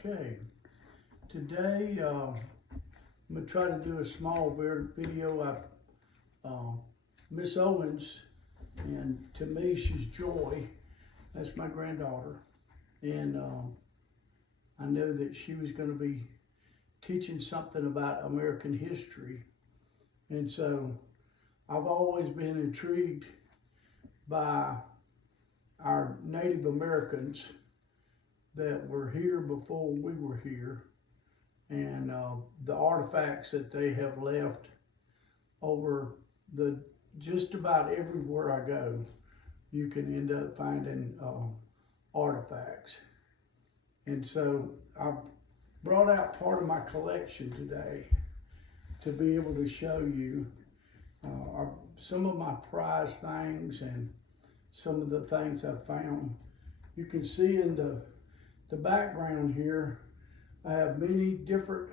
Okay, today I'm going to try to do a small video. Miss Owens, and to me she's Joy. That's my granddaughter, and I know that she was going to be teaching something about American history, and so I've always been intrigued by our Native Americans that were here before we were here, and the artifacts that they have left over just about everywhere I go. You can end up finding artifacts, and so I brought out part of my collection today to be able to show you some of my prized things and some of the things I've found. You can see in the background here, I have many different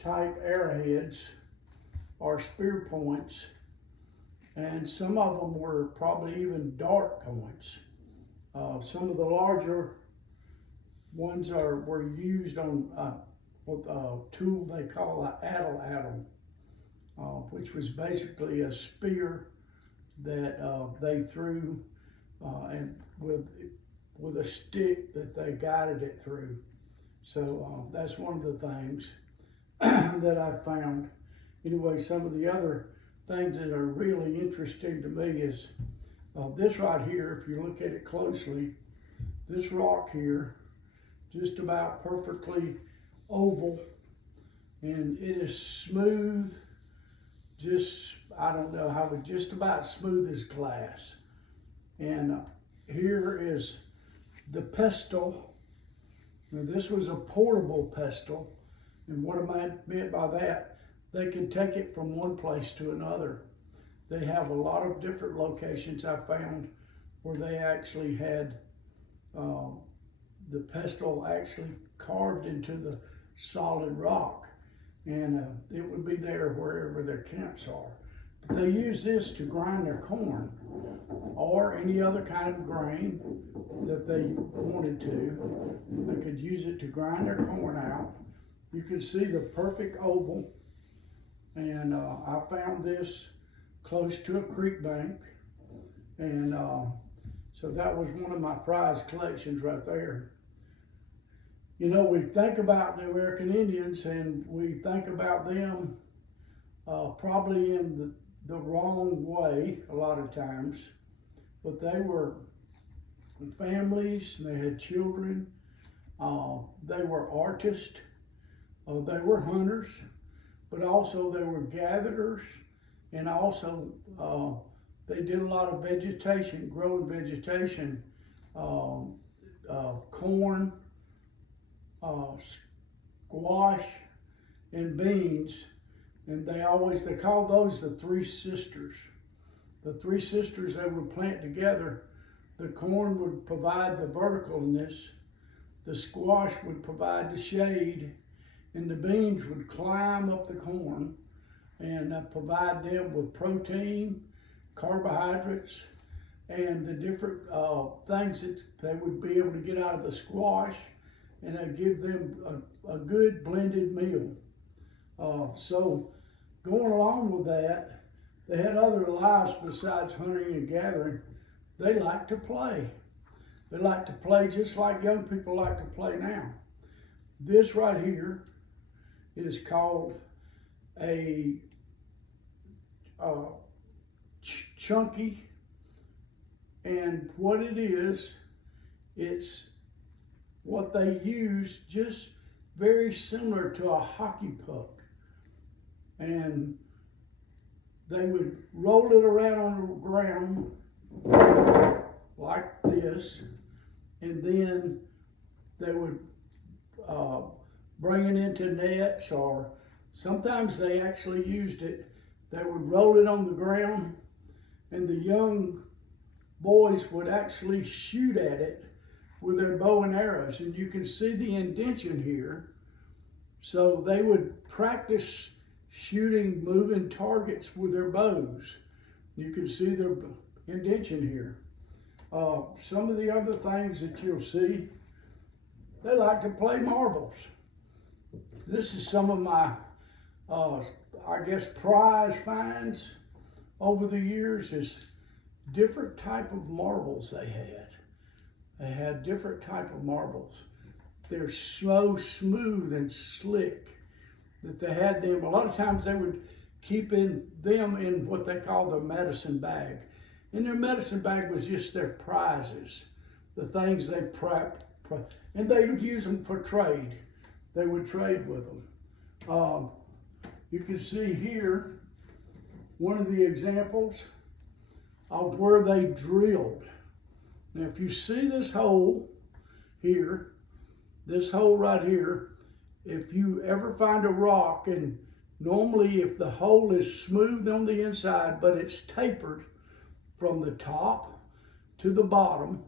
type arrowheads or spear points, and some of them were probably even dart points. Some of the larger ones were used on a tool they call an addle, which was basically a spear that they threw and with a stick that they guided it through. So that's one of the things that I found. Anyway, some of the other things that are really interesting to me is this right here. If you look at it closely, this rock here, just about perfectly oval, and it is smooth, I don't know how, but just about smooth as glass. And here is the pestle. Now this was a portable pestle, and what I meant by that, they can take it from one place to another. They have a lot of different locations I found where they actually had the pestle actually carved into the solid rock, and it would be there wherever their camps are. But they use this to grind their corn or any other kind of grain that they wanted to. They could use it to grind their corn out. You can see the perfect oval, and I found this close to a creek bank, and so that was one of my prized collections right there. You know, we think about the American Indians, and we think about them probably in the wrong way a lot of times, but they were families, and they had children, they were artists, they were hunters, but also they were gatherers, and also they did a lot of vegetation, growing vegetation, corn, squash, and beans. And they called those the three sisters. The three sisters, they would plant together. The corn would provide the verticalness, the squash would provide the shade, and the beans would climb up the corn and provide them with protein, carbohydrates, and the different things that they would be able to get out of the squash, and give them a good blended meal. So going along with that, they had other lives besides hunting and gathering. They liked to play. They liked to play just like young people like to play now. This right here is called a chunky, and what it is, it's what they use, just very similar to a hockey puck. And they would roll it around on the ground like this, and then they would bring it into nets, or sometimes they actually used it. They would roll it on the ground, and the young boys would actually shoot at it with their bow and arrows, and you can see the indention here. So they would practice shooting moving targets with their bows. You can see their indention here. Some of the other things that you'll see they like to play marbles. This is some of my, I guess, prize finds over the years is different type of marbles they had. They had different type of marbles. They're so smooth and slick that they had them. A lot of times they would keep them in what they call their medicine bag. And their medicine bag was just their prizes, the things they prepped, and they would use them for trade. They would trade with them. You can see here one of the examples of where they drilled. Now, if you see this hole here, this hole right here, if you ever find a rock, and normally if the hole is smooth on the inside, but it's tapered from the top to the bottom,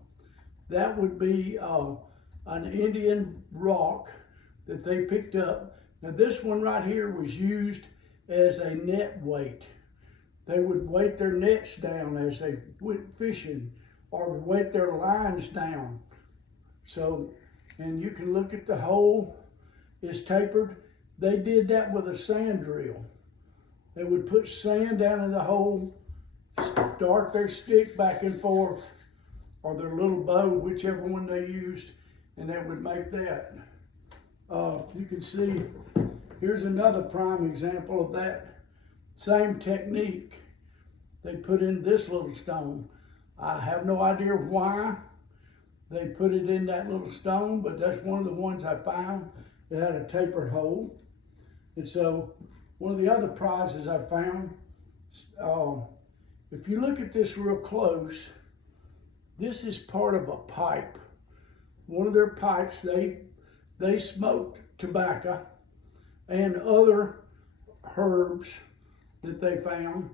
that would be an Indian rock that they picked up. Now this one right here was used as a net weight. They would weight their nets down as they went fishing, or weight their lines down. So, and you can look at the hole is tapered. They did that with a sand drill. They would put sand down in the hole, dart their stick back and forth, or their little bow, whichever one they used, and that would make that. You can see, here's another prime example of that same technique. They put in this little stone. I have no idea why they put it in that little stone, but that's one of the ones I found that had a tapered hole. And so one of the other prizes I found, if you look at this real close, this is part of a pipe. One of their pipes, they smoked tobacco and other herbs that they found.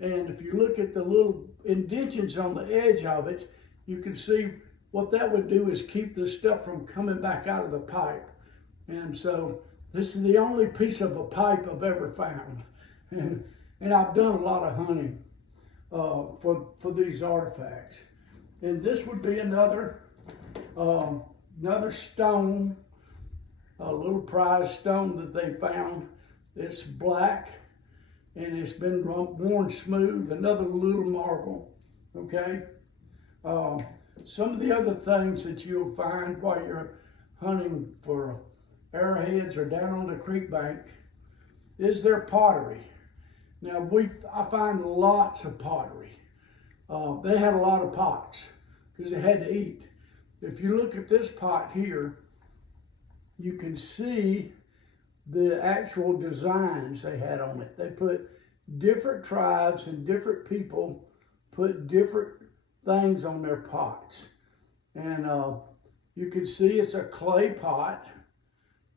And if you look at the little indentions on the edge of it, you can see what that would do is keep this stuff from coming back out of the pipe. And so this is the only piece of a pipe I've ever found. And I've done a lot of hunting for these artifacts. And this would be another stone, a little prize stone that they found. It's black and it's been worn smooth, another little marble, okay? Some of the other things that you'll find while you're hunting for arrowheads or down on the creek bank is their pottery. Now, I find lots of pottery. They had a lot of pots because they had to eat. If you look at this pot here, you can see the actual designs they had on it. They put different tribes and different people put different things on their pots. And you can see it's a clay pot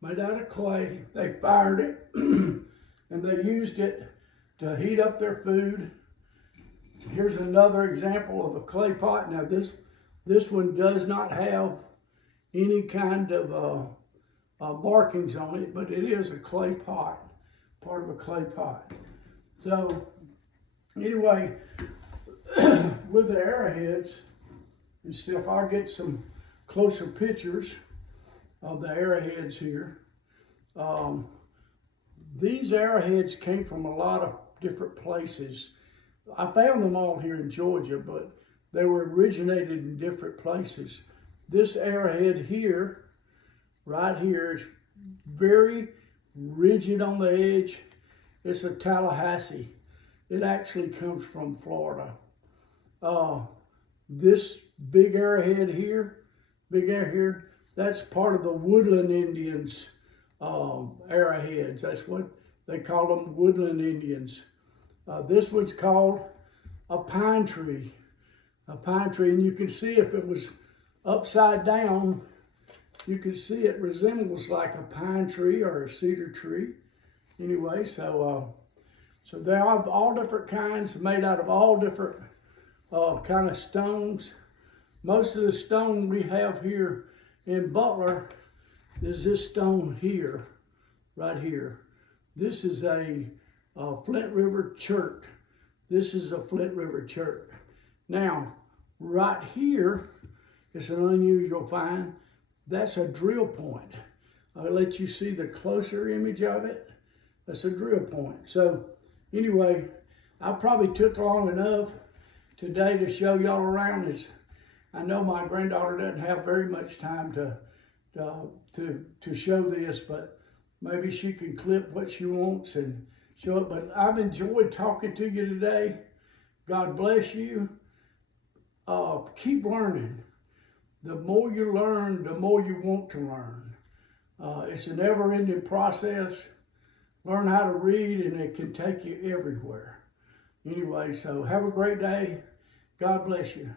made out of clay. They fired it and they used it to heat up their food. Here's another example of a clay pot. Now this one does not have any kind of markings on it, but it is a clay pot, part of a clay pot. So anyway, with the arrowheads and stuff, I'll get some closer pictures of the arrowheads here. These arrowheads came from a lot of different places. I found them all here in Georgia, but they were originated in different places. This arrowhead here, right here, is very rigid on the edge. It's a Tallahassee. It actually comes from Florida. This big arrowhead here, that's part of the Woodland Indians arrowheads. That's what they call them, Woodland Indians. This one's called a pine tree. A pine tree, and you can see if it was upside down, you can see it resembles like a pine tree or a cedar tree. Anyway, so they have all different kinds, made out of all different kind of stones. Most of the stone we have here in Butler is this stone here, right here. This is a Flint River chert. This is a Flint River chert. Now, right here is an unusual find. That's a drill point. I'll let you see the closer image of it. That's a drill point. So anyway, I probably took long enough today to show y'all around this. I know my granddaughter doesn't have very much time to show this, but maybe she can clip what she wants and show it. But I've enjoyed talking to you today. God bless you. Keep learning. The more you learn, the more you want to learn. It's a never-ending process. Learn how to read, and it can take you everywhere. Anyway, so have a great day. God bless you.